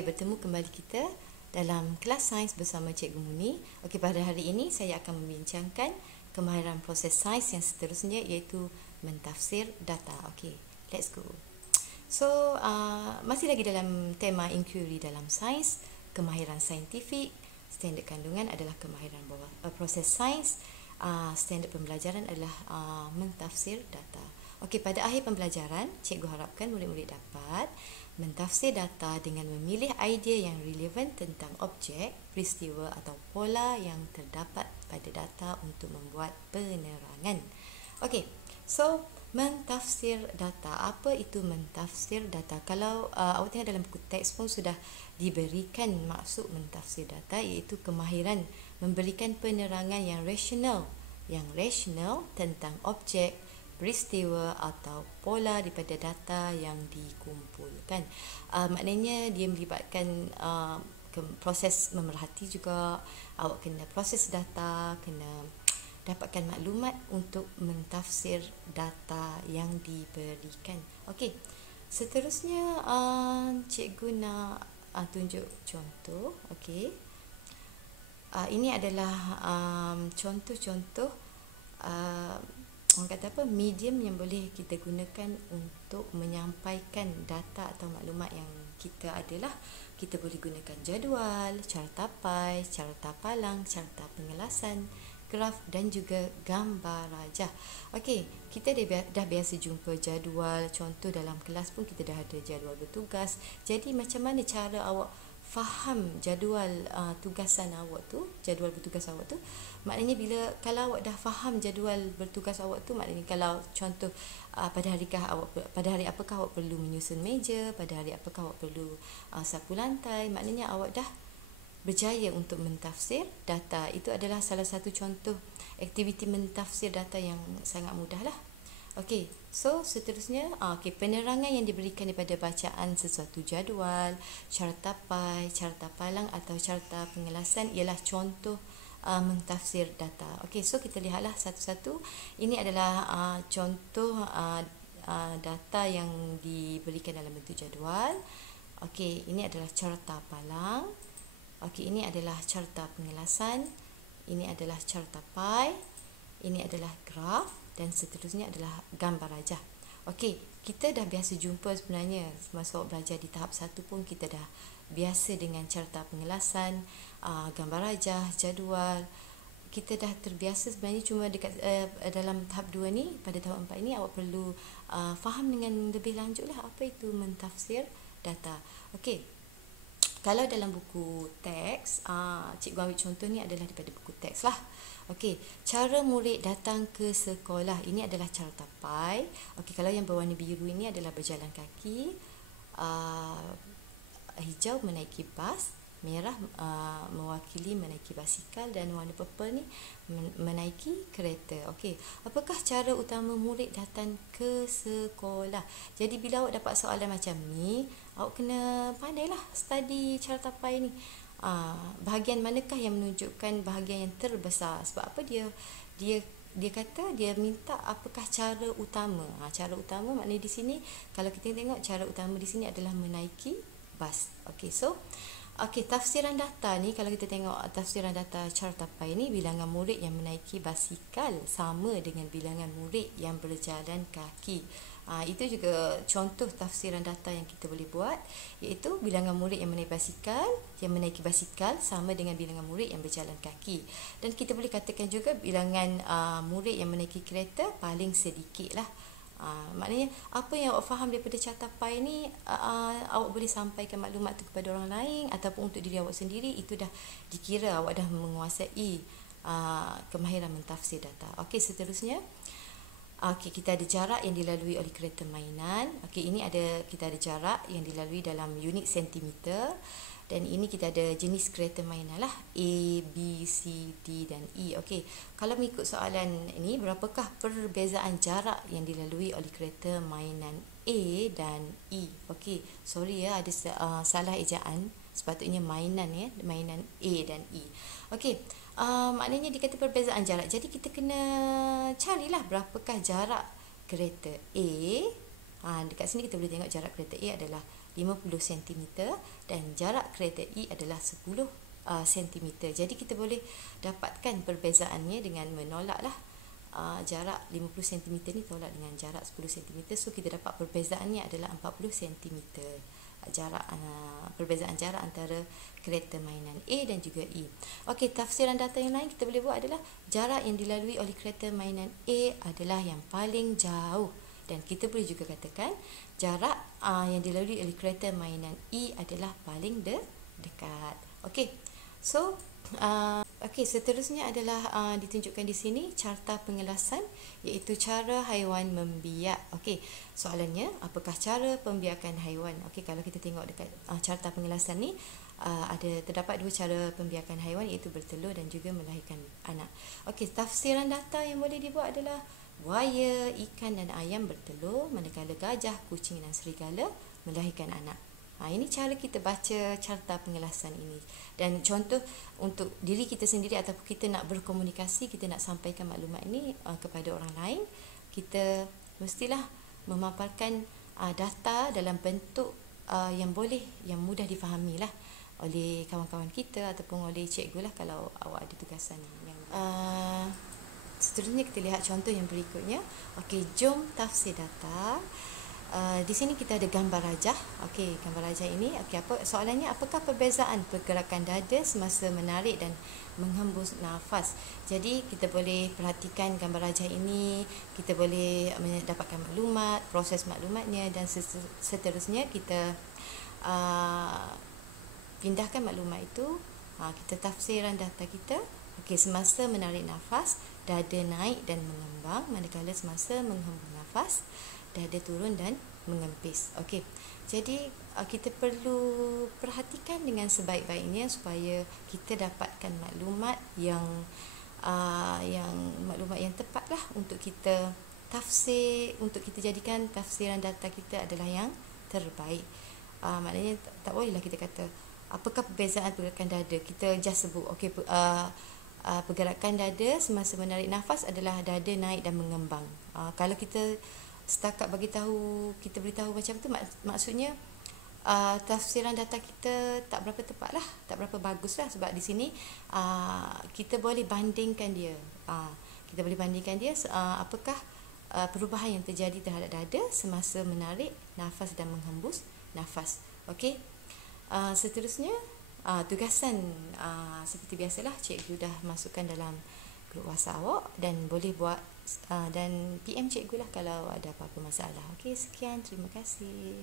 Okey, bertemu kembali kita dalam kelas sains bersama Cikgu Muni. Okey, pada hari ini saya akan membincangkan kemahiran proses sains yang seterusnya iaitu mentafsir data. Okey, let's go. So, masih lagi dalam tema inquiry dalam sains, kemahiran saintifik, standard kandungan adalah kemahiran bawah proses sains, standard pembelajaran adalah mentafsir data. Okey, pada akhir pembelajaran, cikgu harapkan murid-murid dapat mentafsir data dengan memilih idea yang relevan tentang objek, peristiwa atau pola yang terdapat pada data untuk membuat penerangan. Okey, so mentafsir data. Apa itu mentafsir data? Kalau awak tengok dalam buku teks pun sudah diberikan maksud mentafsir data, iaitu kemahiran memberikan penerangan yang rasional tentang objek, peristiwa atau pola daripada data yang dikumpulkan. Maknanya dia melibatkan proses memerhati juga. Awak kena proses data, kena dapatkan maklumat untuk mentafsir data yang diberikan. Okey, seterusnya cikgu nak tunjuk contoh. Okey, ini adalah contoh-contoh orang kata apa, medium yang boleh kita gunakan untuk menyampaikan data atau maklumat yang kita adalah. Kita boleh gunakan jadual, carta pie, carta palang, carta pengelasan, graf dan juga gambar rajah. Okey, kita dah biasa jumpa jadual. Contoh dalam kelas pun kita dah ada jadual bertugas. Jadi macam mana cara awak faham jadual tugasan awak tu, jadual bertugas awak tu? Maknanya kalau awak dah faham jadual bertugas awak tu, maknanya kalau contoh pada hari apakah awak perlu menyusun meja, pada hari apakah awak perlu sapu lantai, maknanya awak dah berjaya untuk mentafsir data. Itu adalah salah satu contoh aktiviti mentafsir data yang sangat mudah lah. Okey, so seterusnya penerangan yang diberikan daripada bacaan sesuatu jadual, carta pie, carta palang atau carta pengelasan ialah contoh mentafsir data. Okey, so kita lihatlah satu-satu. Ini adalah contoh data yang diberikan dalam bentuk jadual. Okey, ini adalah carta palang. Okey, ini adalah carta pengelasan. Ini adalah carta pie. Ini adalah graf dan seterusnya adalah gambar rajah. Okey, kita dah biasa jumpa sebenarnya masa belajar di tahap 1 pun kita dah biasa dengan carta pengelasan, gambar rajah, jadual. Kita dah terbiasa sebenarnya, cuma dekat dalam tahap 2 ni, pada tahap 4 ni awak perlu faham dengan lebih lanjutlah apa itu mentafsir data. Okey, kalau dalam buku teks, cikgu ambil contoh ni adalah daripada buku teks lah. Okey, cara murid datang ke sekolah. Ini adalah carta pie. Okey, kalau yang berwarna biru ini adalah berjalan kaki, hijau menaiki bas, merah mewakili menaiki basikal dan warna purple ni menaiki kereta. Okey, apakah cara utama murid datang ke sekolah? Jadi bila awak dapat soalan macam ni, awak kena pandailah study carta pie ni. Bahagian manakah yang menunjukkan bahagian yang terbesar? Sebab apa dia kata dia minta apakah cara utama. Cara utama maknanya di sini kalau kita tengok cara utama di sini adalah menaiki bas. Okey, so tafsiran data ni, kalau kita tengok tafsiran data carta pie ni, bilangan murid yang menaiki basikal sama dengan bilangan murid yang berjalan kaki. Itu juga contoh tafsiran data yang kita boleh buat, iaitu bilangan murid yang menaiki basikal sama dengan bilangan murid yang berjalan kaki. Dan kita boleh katakan juga bilangan murid yang menaiki kereta paling sedikit lah. Maknanya apa yang awak faham daripada carta pie ni, awak boleh sampaikan maklumat tu kepada orang lain ataupun untuk diri awak sendiri. Itu dah dikira awak dah menguasai kemahiran mentafsir data. Okey, seterusnya kita ada jarak yang dilalui oleh kereta mainan. Okey, kita ada jarak yang dilalui dalam unit sentimeter. Dan ini kita ada jenis kereta mainan lah, A, B, C, D dan E. Okey, kalau mengikut soalan ini, berapakah perbezaan jarak yang dilalui oleh kereta mainan A dan E? Okey, sorry ya, ada salah ejaan. Sepatutnya mainan A dan E. Okey, maknanya dikata perbezaan jarak. Jadi kita kena carilah berapakah jarak kereta A. Dekat sini kita boleh tengok jarak kereta A adalah 50 cm dan jarak kereta E adalah 10 cm. Jadi kita boleh dapatkan perbezaannya dengan menolaklah jarak 50 cm ni tolak dengan jarak 10 cm. So kita dapat perbezaannya adalah 40 cm. Perbezaan jarak antara kereta mainan A dan juga E. Okey, tafsiran data yang lain kita boleh buat adalah jarak yang dilalui oleh kereta mainan A adalah yang paling jauh, dan kita boleh juga katakan jarak yang dilalui oleh kereta mainan E adalah paling dekat. Okey. So okey, seterusnya adalah ditunjukkan di sini carta pengelasan, iaitu cara haiwan membiak. Okey, soalannya, apakah cara pembiakan haiwan? Okey, kalau kita tengok dekat carta pengelasan ni, terdapat dua cara pembiakan haiwan, iaitu bertelur dan juga melahirkan anak. Okey, tafsiran data yang boleh dibuat adalah buaya, ikan dan ayam bertelur, manakala gajah, kucing dan serigala melahirkan anak. Ini cara kita baca carta pengelasan ini. Dan contoh untuk diri kita sendiri ataupun kita nak berkomunikasi, kita nak sampaikan maklumat ini kepada orang lain, kita mestilah memaparkan data dalam bentuk yang mudah difahami lah oleh kawan-kawan kita ataupun oleh cikgu lah kalau awak ada tugasan yang seterusnya kita lihat contoh yang berikutnya. Okey, jom tafsir data. Di sini kita ada gambar rajah. Okey, gambar rajah ini, soalannya, apakah perbezaan pergerakan dada semasa menarik dan menghembus nafas? Jadi kita boleh perhatikan gambar rajah ini, kita boleh mendapatkan maklumat, proses maklumatnya, dan seterusnya kita pindahkan maklumat itu. Kita tafsiran data kita. Okey, semasa menarik nafas, dada naik dan mengembang, manakala semasa menghembus nafas, dada turun dan mengempis. Okey. Jadi kita perlu perhatikan dengan sebaik-baiknya supaya kita dapatkan maklumat yang tepatlah untuk kita tafsir, untuk kita jadikan tafsiran data kita adalah yang terbaik. Maknanya tak bolehlah kita kata apakah perbezaan pergerakan dada. Kita just sebut okey, pergerakan dada semasa menarik nafas adalah dada naik dan mengembang. Kalau kita setakat kita beritahu macam tu, maksudnya tafsiran data kita tak berapa tepat lah, tak berapa bagus lah, sebab di sini kita boleh bandingkan dia. Apakah perubahan yang terjadi terhadap dada semasa menarik nafas dan menghembus nafas. Okey. Seterusnya tugasan seperti biasalah, cikgu dah masukkan dalam grup WhatsApp awak, dan boleh buat dan PM cikgu lah kalau ada apa-apa masalah. Okey, sekian, terima kasih.